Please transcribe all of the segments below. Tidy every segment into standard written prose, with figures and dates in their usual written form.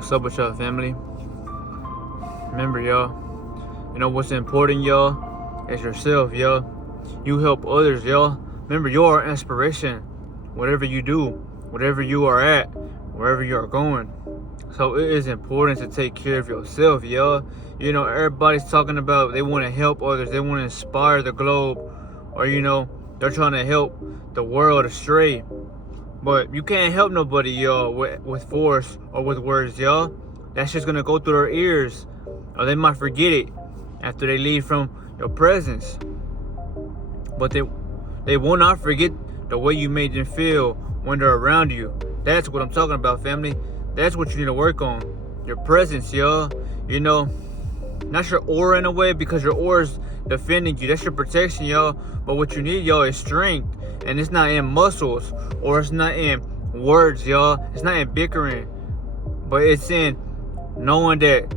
What's up with y'all, family? Remember, y'all, you know what's important, y'all, is yourself, y'all. You help others, y'all. Remember, you are inspiration. Whatever you do, whatever you are at, wherever you are going. So it is important to take care of yourself, y'all. You know, everybody's talking about they want to help others, they want to inspire the globe, or they're trying to help the world astray. But you can't help nobody, y'all, with force or with words, y'all. That's just gonna go through their ears, or they might forget it after they leave from your presence. But they will not forget the way you made them feel when they're around you. That's what I'm talking about, family. That's what you need to work on. Your presence, y'all. You know, not your aura in a way, because your aura's defending you. That's your protection, y'all. But what you need, y'all, is strength. And it's not in muscles, or it's not in words, y'all. It's not in bickering. But it's in knowing that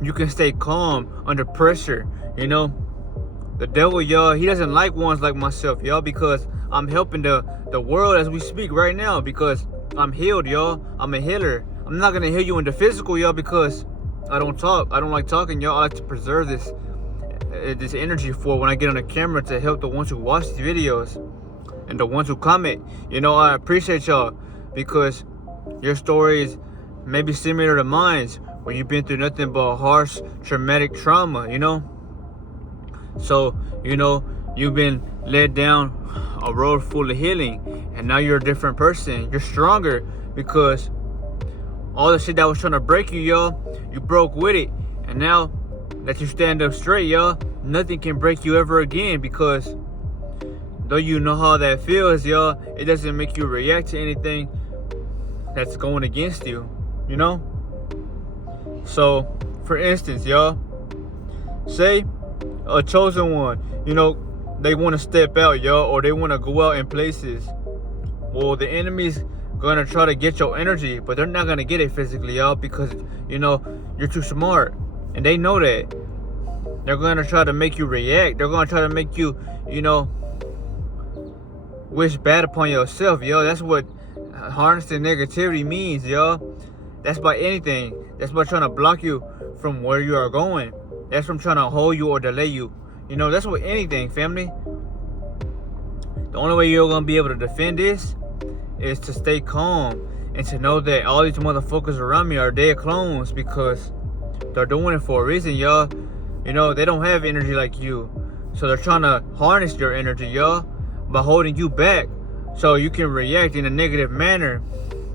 you can stay calm under pressure, you know. The devil, y'all, he doesn't like ones like myself, y'all, because I'm helping the world as we speak right now, because I'm healed, y'all. I'm a healer. I'm not going to heal you in the physical, y'all, because I don't talk. I don't like talking, y'all. I like to preserve this energy for when I get on the camera to help the ones who watch these videos and the ones who comment. You know, I appreciate y'all, because your stories may be similar to mine, where you've been through nothing but harsh, traumatic trauma, you know. So, you know, you've been led down a road full of healing, and now you're a different person. You're stronger, because all the shit that was trying to break you, y'all, you broke with it. And now that you stand up straight, y'all, nothing can break you ever again, because though you know how that feels, y'all, it doesn't make you react to anything that's going against you, you know? So, for instance, y'all, say a chosen one, you know, they want to step out, y'all, or they want to go out in places. Well, the enemy's gonna try to get your energy, but they're not gonna get it physically, y'all, because, you know, you're too smart. And they know that. They're gonna try to make you react. They're gonna try to make you, you know, wish bad upon yourself, yo. That's what harnessing negativity means, y'all. That's by anything. That's by trying to block you from where you are going. That's from trying to hold you or delay you. You know, that's with anything, family. The only way you're gonna be able to defend this is to stay calm and to know that all these motherfuckers around me are dead clones, because they're doing it for a reason, y'all. You know, they don't have energy like you, so they're trying to harness your energy, y'all, by holding you back so you can react in a negative manner.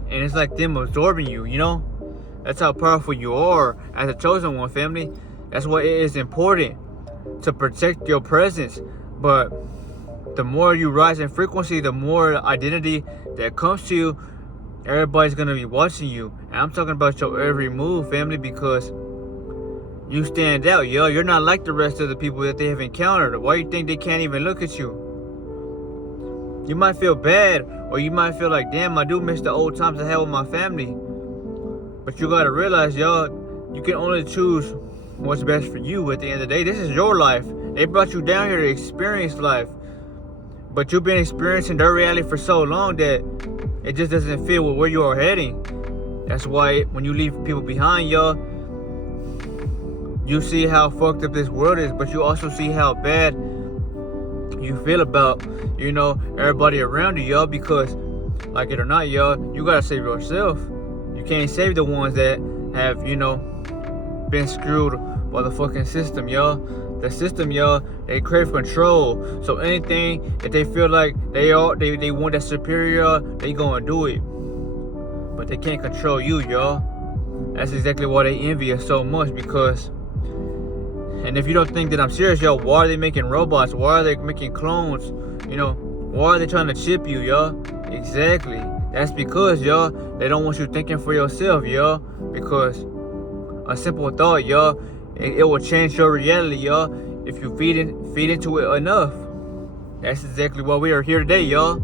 And it's like them absorbing you, you know. That's how powerful you are as a chosen one, family. That's why it is important to protect your presence. But the more you rise in frequency, the more identity that comes to you. Everybody's gonna be watching you. And I'm talking about your every move, family, because you stand out, yo. You're not like the rest of the people that they have encountered. Why you think they can't even look at you? You might feel bad, or you might feel like, damn, I do miss the old times I had with my family. But you gotta realize, y'all, you can only choose what's best for you at the end of the day. This is your life. They brought you down here to experience life. But you've been experiencing their reality for so long that it just doesn't fit with where you are heading. That's why when you leave people behind, y'all, you see how fucked up this world is, but you also see how bad you feel about, you know, everybody around you, y'all, because like it or not, y'all, you gotta save yourself. You can't save the ones that have, you know, been screwed by the fucking system, y'all. The system, y'all, they crave control. So anything that they feel like they want that superior, they gonna do it. But they can't control you, y'all. That's exactly why they envy us so much, because, and if you don't think that I'm serious, y'all, why are they making robots? Why are they making clones? You know, why are they trying to chip you, y'all? Exactly. That's because, y'all, they don't want you thinking for yourself, y'all. Because a simple thought, y'all, it will change your reality, y'all, if you feed into it enough. That's exactly why we are here today, y'all,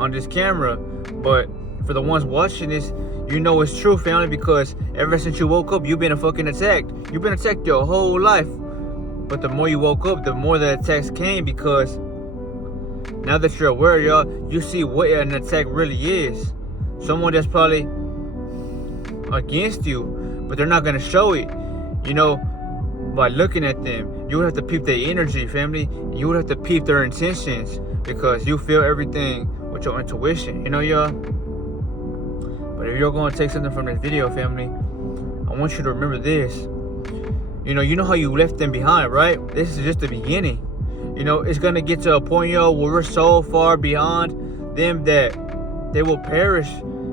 on this camera. But for the ones watching this, you know it's true, family, because ever since you woke up, you've been fucking attacked. You've been attacked your whole life. But the more you woke up, the more the attacks came, because now that you're aware, y'all, you see what an attack really is. Someone that's probably against you, but they're not gonna show it, you know, by looking at them. You would have to peep their energy, family. You would have to peep their intentions, because you feel everything with your intuition, you know, y'all. But if you're going to take something from this video, family, I want you to remember this. You know how you left them behind, right? This is just the beginning. You know, it's gonna get to a point, y'all, where we're so far beyond them that they will perish,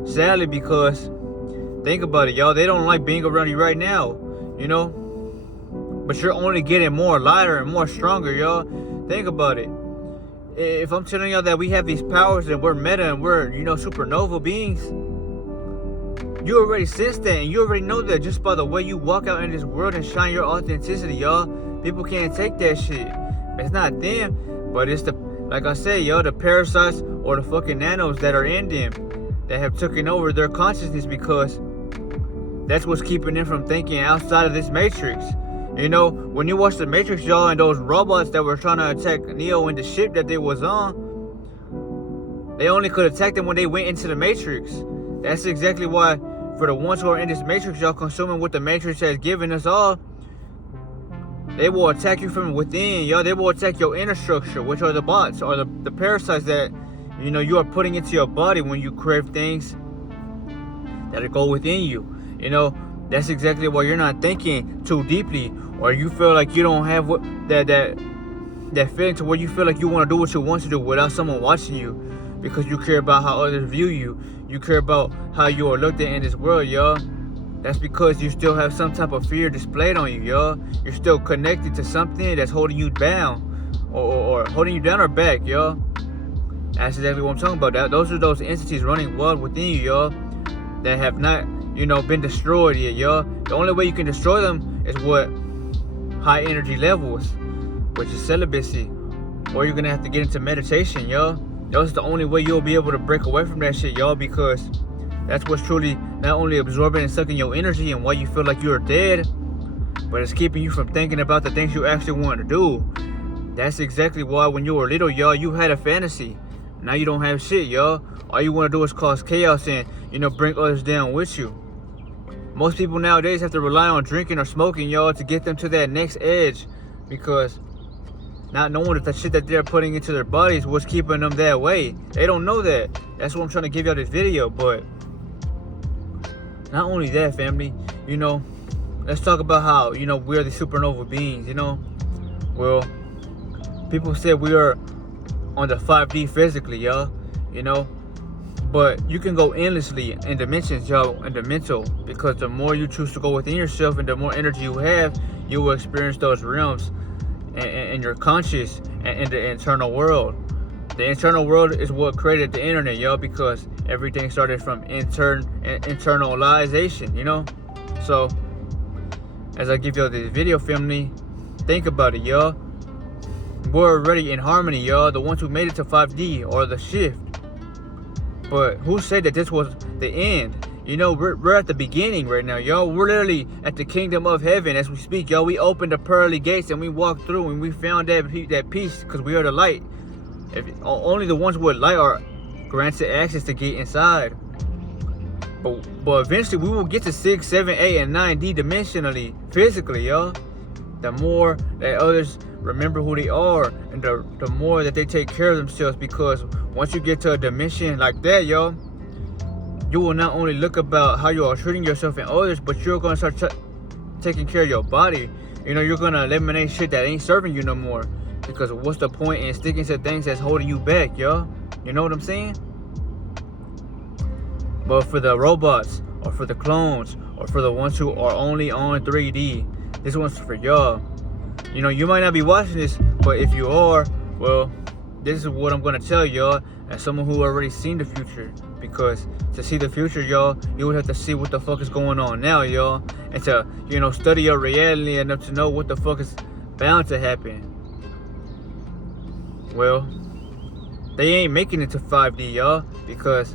sadly, because think about it, y'all. They don't like being around you right now, you know. But you're only getting more lighter and more stronger, y'all. Think about it. If I'm telling y'all that we have these powers and we're meta and we're, you know, supernova beings, you already sense that, and you already know that just by the way you walk out in this world and shine your authenticity, y'all. People can't take that shit. It's not them, but it's the, like I said, y'all, the parasites or the fucking nanos that are in them that have taken over their consciousness, because that's what's keeping them from thinking outside of this matrix. You know, when you watch the Matrix, y'all, and those robots that were trying to attack Neo in the ship that they was on, they only could attack them when they went into the Matrix. That's exactly why, for the ones who are in this Matrix, y'all, consuming what the Matrix has given us all, they will attack you from within, y'all. They will attack your inner structure, which are the bots, or the parasites that, you know, you are putting into your body when you crave things that go within you. You know, that's exactly why you're not thinking too deeply, or you feel like you don't have what that feeling to where you feel like you want to do what you want to do without someone watching you, because you care about how others view you. You care about how you are looked at in this world, y'all. That's because you still have some type of fear displayed on you, y'all. You're still connected to something that's holding you down, or holding you down or back, y'all. That's exactly what I'm talking about. Those are those entities running wild within you, y'all, that have not, you know, been destroyed yet, y'all. The only way you can destroy them is what? High energy levels, which is celibacy, or you're gonna have to get into meditation, y'all. That's the only way you'll be able to break away from that shit, y'all, because that's what's truly not only absorbing and sucking your energy and why you feel like you're dead, but it's keeping you from thinking about the things you actually want to do. That's exactly why when you were little, y'all, you had a fantasy. Now you don't have shit, y'all. All you want to do is cause chaos and, you know, bring others down with you. Most people nowadays have to rely on drinking or smoking, y'all, to get them to that next edge, because not knowing that the shit that they're putting into their bodies was keeping them that way. They don't know that. That's what I'm trying to give y'all this video. But not only that, family, you know, let's talk about how, you know, we're the supernova beings, you know. Well, people said we are on the 5D physically, y'all, you know. But you can go endlessly in dimensions, y'all, in the mental, because the more you choose to go within yourself and the more energy you have, you will experience those realms in your conscious and in the internal world. The internal world is what created the internet, y'all, because everything started from internalization, you know. So as I give y'all this video, family, think about it, y'all. We're already in harmony, y'all, the ones who made it to 5D or the shift. But who said that this was the end? You know, we're at the beginning right now, y'all. We're literally at the kingdom of heaven as we speak, y'all. We opened the pearly gates and we walked through and we found that peace, because we are the light. Only the ones with light are granted access to get inside. But eventually we will get to 6, 7, 8, and 9D dimensionally, physically, y'all. The more that others remember who they are, and the more that they take care of themselves, because once you get to a dimension like that, y'all, you will not only look about how you are treating yourself and others, but you're going to start taking care of your body. You know, you're going to eliminate shit that ain't serving you no more, because what's the point in sticking to things that's holding you back, y'all? You know what I'm saying? But for the robots, or for the clones, or for the ones who are only on 3D, this one's for y'all. You know, you might not be watching this, but if you are, well, this is what I'm going to tell y'all as someone who already seen the future. Because to see the future, y'all, you would have to see what the fuck is going on now, y'all. And to, you know, study your reality enough to know what the fuck is bound to happen. Well, they ain't making it to 5D, y'all, because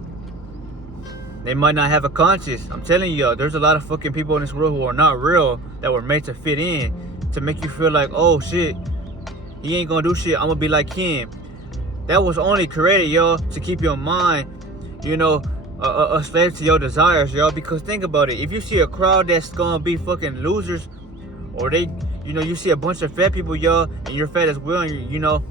they might not have a conscience. I'm telling y'all, there's a lot of fucking people in this world who are not real, that were made to fit in, to make you feel like, oh shit, he ain't gonna do shit, I'm gonna be like him. That was only created, y'all, to keep your mind, you know, a slave to your desires, y'all. Because think about it. If you see a crowd that's gonna be fucking losers, or they, you see a bunch of fat people, y'all, and you're fat as well, and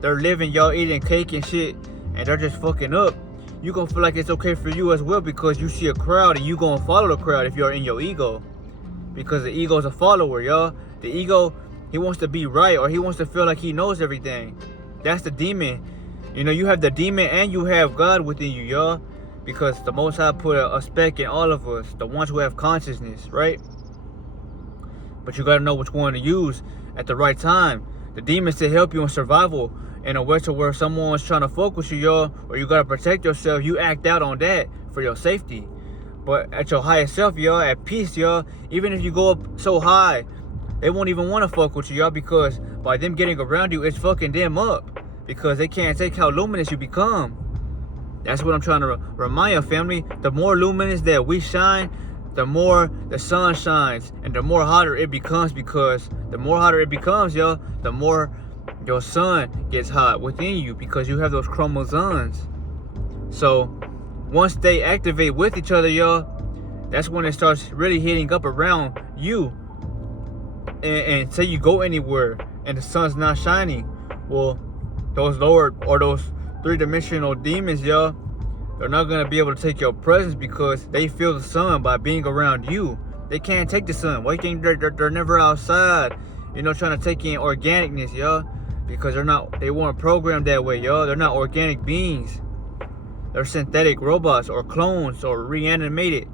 they're living, y'all, eating cake and shit, and they're just fucking up. You gonna feel like it's okay for you as well because you see a crowd and you gonna follow the crowd if you're in your ego. Because the ego's a follower, y'all. The ego, he wants to be right, or he wants to feel like he knows everything. That's the demon. You have the demon and you have God within you, y'all. Because the Most High put a speck in all of us, the ones who have consciousness, right? But you gotta know which one to use at the right time. The demons to help you in survival, in a way to where someone's trying to focus you, y'all, or you gotta protect yourself. You act out on that for your safety. But at your highest self, y'all, at peace, y'all, even if you go up so high, they won't even want to fuck with you, y'all, because by them getting around you, it's fucking them up. Because they can't take how luminous you become. That's what I'm trying to remind you, family. The more luminous that we shine, the more the sun shines, and the more hotter it becomes. Because the more hotter it becomes, y'all, the more your sun gets hot within you, because you have those chromosomes. So once they activate with each other, y'all, that's when it starts really heating up around you. And say you go anywhere and the sun's not shining, well, those lower, or those three-dimensional demons, y'all, they're not going to be able to take your presence because they feel the sun by being around you. They can't take the sun. Why do you think they're never outside, trying to take in organicness, y'all? Because they weren't programmed that way, y'all. They're not organic beings. They're synthetic robots or clones or reanimated,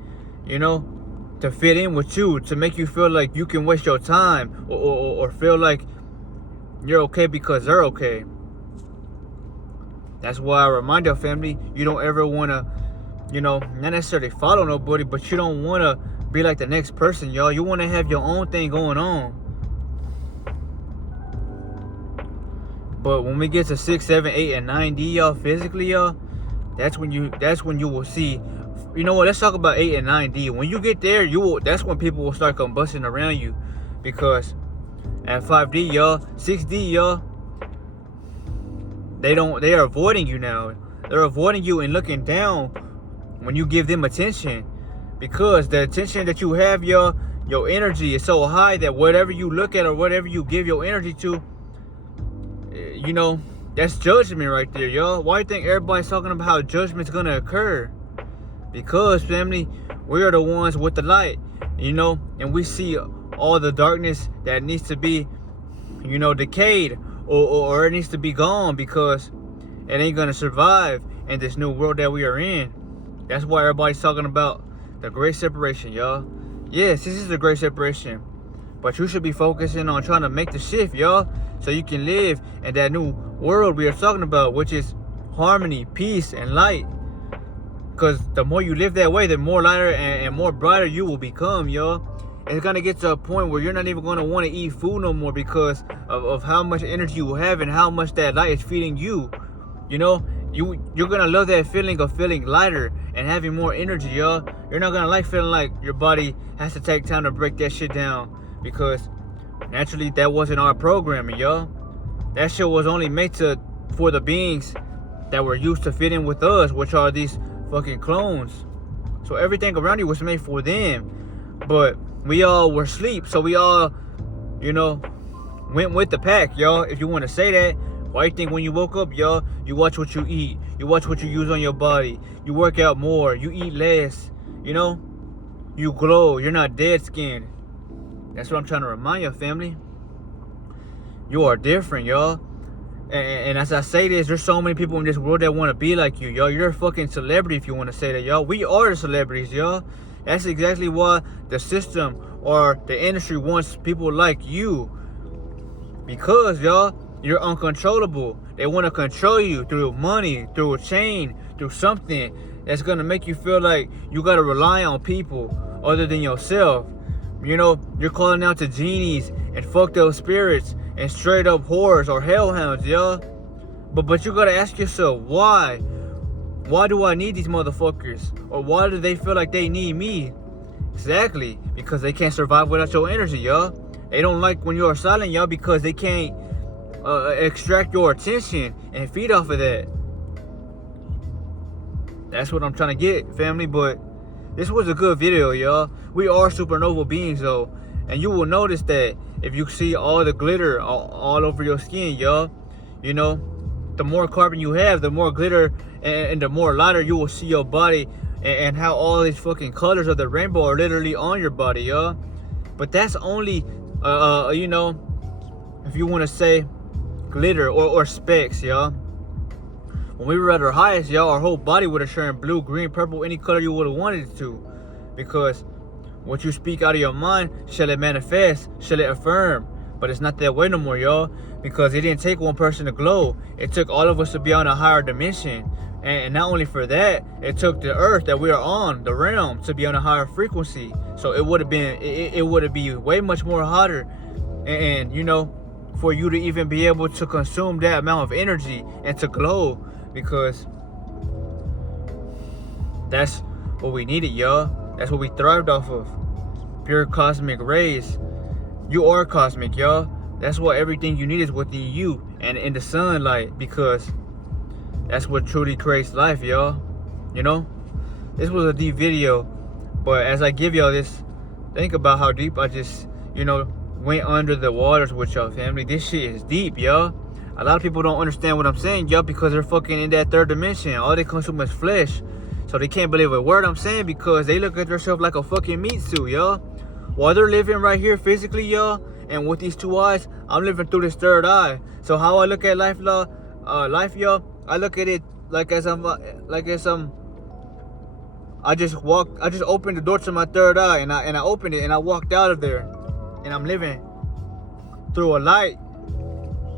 to fit in with you, to make you feel like you can waste your time, or feel like you're okay because they're okay. That's why I remind your family, you don't ever want to, not necessarily follow nobody, but you don't want to be like the next person, y'all. You want to have your own thing going on. But when we get to 6, 7, 8, and 9D, y'all, physically, y'all, that's when you will see. You know what? Let's talk about 8 and 9D. When you get there, that's when people will start combusting around you, because at 5D, y'all, 6D, y'all, they are avoiding you now. They're avoiding you and looking down when you give them attention, because the attention that you have, y'all, your energy is so high that whatever you look at or whatever you give your energy to, that's judgment right there, y'all. Why do you think everybody's talking about how judgment's gonna occur? Because, family, we are the ones with the light, and we see all the darkness that needs to be, decayed, or it needs to be gone, because it ain't gonna survive in this new world that we are in. That's why everybody's talking about the great separation, y'all. Yes, this is the great separation, but you should be focusing on trying to make the shift, y'all, so you can live in that new world we are talking about, which is harmony, peace, and light. Because the more you live that way, the more lighter and more brighter you will become, y'all. It's going to get to a point where you're not even going to want to eat food no more, because of how much energy you have and how much that light is feeding you. You're going to love that feeling of feeling lighter and having more energy, y'all. You're not going to like feeling like your body has to take time to break that shit down, because naturally that wasn't our programming, y'all. That shit was only made for the beings that were used to fit in with us, which are these fucking clones. So everything around you was made for them, but we all were asleep, so we all went with the pack, y'all, if you want to say that. Why do you think when you woke up, y'all, you watch what you eat, you watch what you use on your body, you work out more, you eat less, you glow, you're not dead skinned? That's what I'm trying to remind your family. You are different, y'all. And as I say this, there's so many people in this world that want to be like you, y'all. You're a fucking celebrity if you want to say that, y'all. We are the celebrities, y'all. That's exactly why the system or the industry wants people like you. Because, y'all, you're uncontrollable. They want to control you through money, through a chain, through something that's going to make you feel like you got to rely on people other than yourself. You're calling out to genies and fucked up spirits and straight up whores or hellhounds, y'all. But you gotta ask yourself, why? Why do I need these motherfuckers? Or why do they feel like they need me? Exactly, because they can't survive without your energy, y'all. They don't like when you are silent, y'all, because they can't extract your attention and feed off of that. That's what I'm trying to get, family. But this was a good video, y'all. We are supernova beings, though. And you will notice that if you see all the glitter all over your skin, y'all, you know, the more carbon you have, the more glitter and the more lighter you will see your body, and how all these fucking colors of the rainbow are literally on your body, y'all. But that's only, you know, if you want to say glitter or specks, y'all. When we were at our highest, y'all, our whole body would have turned blue, green, purple, any color you would have wanted it to. Because what you speak out of your mind, shall it manifest, shall it affirm. But it's not that way no more, y'all. Because it didn't take one person to glow. It took all of us to be on a higher dimension. And not only for that, it took the earth that we are on, the realm, to be on a higher frequency. So it would have been, it would have been way much more hotter. And you know, for you to even be able to consume that amount of energy and to glow. Because that's what we needed, y'all. That's what we thrived off of. Pure cosmic rays. You are cosmic, y'all. That's what everything you need is within you and in the sunlight, because that's what truly creates life, y'all. You know? This was a deep video, but as I give y'all this, think about how deep I just, you know, went under the waters with y'all, family. This shit is deep, y'all. A lot of people don't understand what I'm saying, y'all, because they're fucking in that third dimension. All they consume is flesh. So they can't believe a word I'm saying, because they look at themselves like a fucking meat suit, y'all. While they're living right here physically, y'all, and with these two eyes, I'm living through this third eye. So how I look at life, y'all, I look at it like as I just opened the door to my third eye, and I opened it and I walked out of there, and I'm living through a light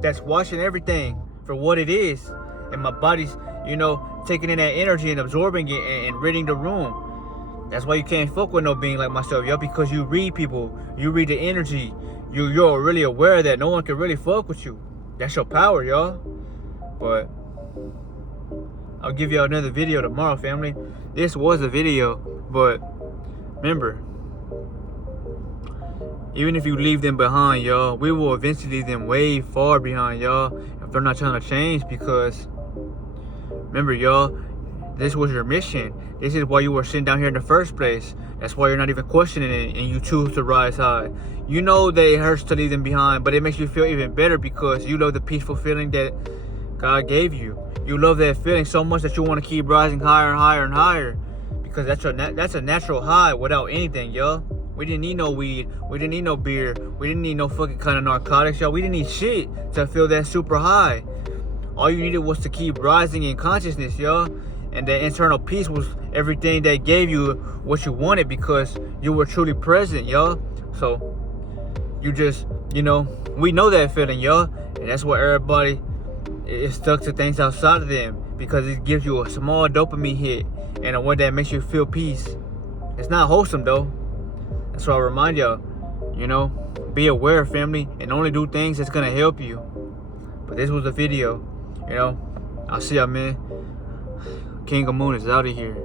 that's watching everything for what it is, and my body's, you know, taking in that energy and absorbing it and reading the room. That's why you can't fuck with no being like myself, yo, because you read people, you read the energy, you're really aware that no one can really fuck with you. That's your power, y'all. But I'll give y'all another video tomorrow, family. This was a video, but remember, even if you leave them behind, y'all, we will eventually leave them way far behind, y'all, if they're not trying to change. Because remember, y'all, this was your mission. This is why you were sitting down here in the first place. That's why you're not even questioning it, and you choose to rise high. You know that it hurts to leave them behind, but it makes you feel even better because you love the peaceful feeling that God gave you. You love that feeling so much that you want to keep rising higher and higher and higher, because that's a natural high without anything, y'all. We didn't need no weed. We didn't need no beer. We didn't need no fucking kind of narcotics, y'all. We didn't need shit to feel that super high. All you needed was to keep rising in consciousness, y'all. And the internal peace was everything that gave you what you wanted, because you were truly present, y'all. So you just, you know, we know that feeling, y'all. And that's why everybody is stuck to things outside of them, because it gives you a small dopamine hit and a one that makes you feel peace. It's not wholesome, though. That's why I remind y'all, you know, be aware, family, and only do things that's gonna help you. But this was a video, you know. I'll see y'all, man. King of Moon is out of here.